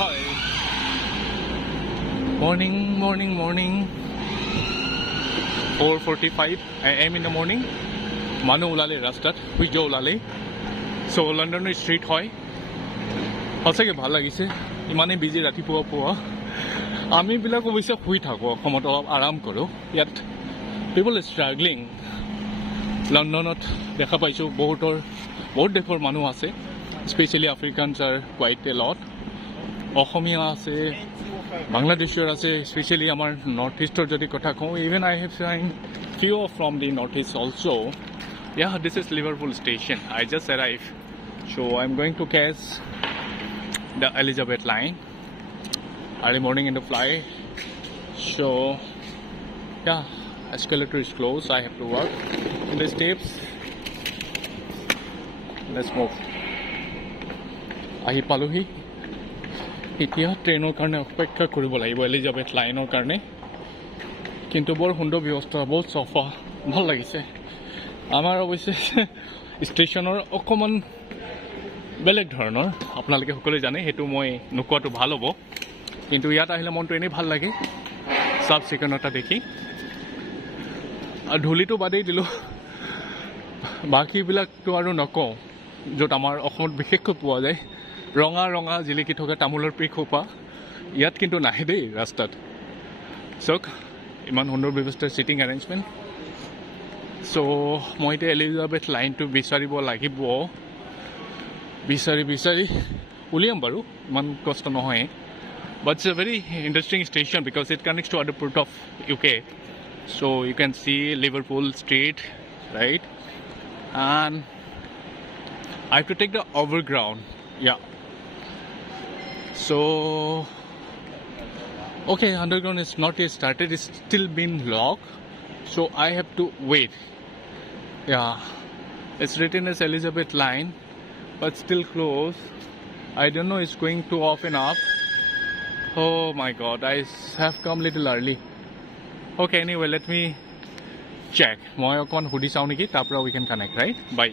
Hi. Morning. 4:45 a.m. in the morning. Manu ulale rastat, huijo ulale. So London street hoy. সঁচাকৈ ভাল লাগিছে ইমানেই busy ৰাতিপুৱা পুৱা আমি বিলাক অৱশ্যে শুই থাকোঁ অসমত অলপ আৰাম কৰোঁ ইয়াত পিপল ষ্ট্ৰাগলিং লণ্ডনত দেখা পাইছোঁ বহুত দেশৰ মানুহ আছে স্পেচিয়েলি আফ্ৰিকানছ আৰ কোৱাইট এ লট অসমীয়া আছে বাংলাদেশৰ আছে স্পেচিয়েলি আমাৰ নৰ্থ ইষ্টৰ যদি কথা কওঁ even I have sign few from the north east also' yeah this is Liverpool station I just arrived so I'm going to catch the Elizabeth line early morning in the flight so yeah escalator is closed I have to walk in the steps let's move ahi paluhi এতিয়া ট্ৰেইনৰ কাৰণে অপেক্ষা কৰিব লাগিব Elizabeth লাইনৰ কাৰণে কিন্তু বৰ সুন্দৰ ব্যৱস্থা বহুত চফা ভাল লাগিছে আমাৰ অৱশ্যে ষ্টেচনৰ অকমান বেলেগ ধৰণৰ আপোনালোকে সকলোৱে জানে হেতু মই নোকোৱাটো ভাল হ'ব কিন্তু ইয়াত আহিলে মনটো এনেই ভাল লাগে সব চিকনতা দেখি আৰু ধুলিটো বাদেই দিলোঁ বাকীবিলাকতো আৰু নকওঁ য'ত আমাৰ অসমত বিশেষকৈ পোৱা যায় ৰঙা জিলিকি থকা তামোলৰ পিখোপা ইয়াত কিন্তু নাহে দেই ৰাস্তাত চাওক ইমান সুন্দৰ ব্যৱস্থা চিটিং এৰেঞ্জমেণ্ট চ' মই এতিয়া এলিজাবেথ লাইনটো বিচাৰিব লাগিব বিচাৰি উলিয়াম বাৰু ইমান কষ্ট নহয় but it's a very interesting station because it connects to other part of UK so you can see Liverpool Street right and I have to take the overground yeah so okay underground is not yet started it's still been locked so I have to wait yeah it's written as Elizabeth line but still closed I don't know it's going to open up oh my god I have come little early okay anyway let me check moi okon hudi saw niki tapra we can connect right bye